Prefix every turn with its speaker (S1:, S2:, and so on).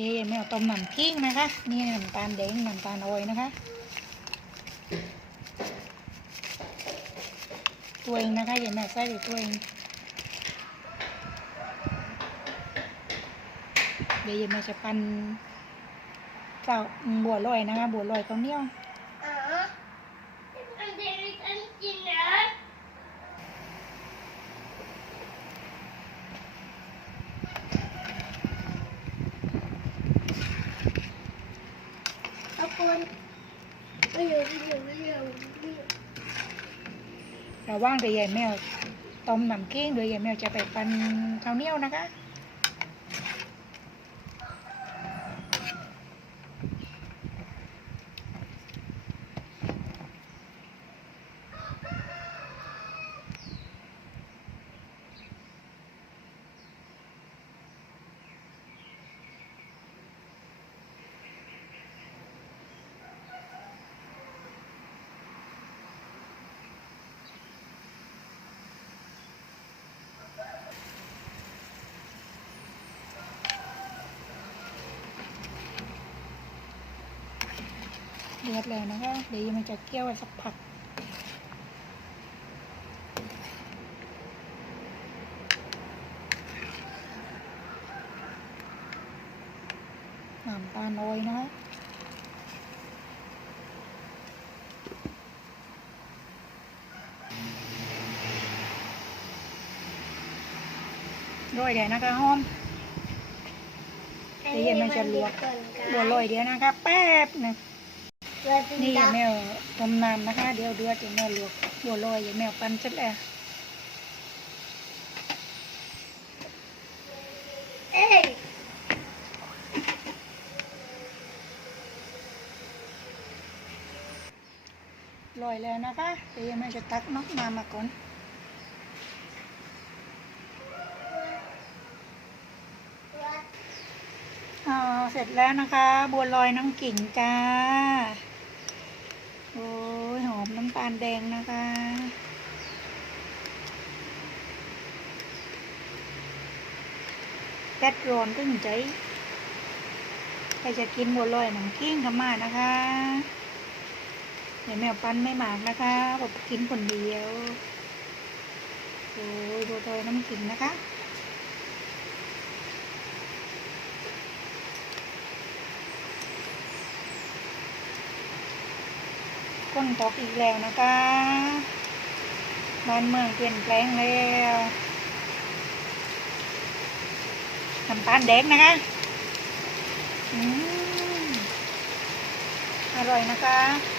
S1: เอ๊ะแมวต้มน้ำกิ้งนะคะ นี่น้ำตาลแดงน้ำตาลออยนะคะตัวเองนะคะอย่าแม่ใส่ตัวเองเดี๋ยวอย่าแม่จะปั่นเจ้าบัวลอยนะคะ บัวลอยข้าวเหนียว
S2: อ๋ออันเดียวกันจริงเหรอขอบ คุณไม่อยู่ไม่อยู่ไม่อยู่ไม่อะ
S1: ระว่างเดี๋ยวยายแมวต้มน้ำเก้งเดี๋ยวยายแมวจะไปปั่นข้าวเหนียวนะคะ เดือดแล้วนะคะ เดี๋ยวมันจะเคี่ยวไว้สักพักน้ำตาลโอยนะคะโรยเดี๋ยวนะคะหอมเดี๋ยวเย็นมันจะลวกบัวลอยเดี๋ยวนะคะแป๊บหนึง นี่ยายแมวต้มน้ำนะคะ เดี๋ยวเดือดยายแมวลวกบัวลอยยายแมวปั้นเสร็จแล้ว
S2: เอ้ย
S1: ลอยแล้วนะคะเดี๋ยวยายแมวจะตักนอกน้ำมาก่อนอ่าเสร็จแล้วนะคะ บัวลอยน้องกิ่งจ้าโอ้ยหอมน้ำตาลแดงนะคะแดดร้อนตึงใจใครจะกินบัวลอยน้ำกิ้งก็มานะคะเดี๋ยวแมวปั้นไม่หมากนะคะผมกินคนเดียว โอ้ยบัวลอยน้ำกิ่งนะคะ นตกอีกแล้วนะคะ บ้านเมืองเปลี่ยนแปลงแล้วน้ำตาลแดงนะคะอืมอร่อยนะคะ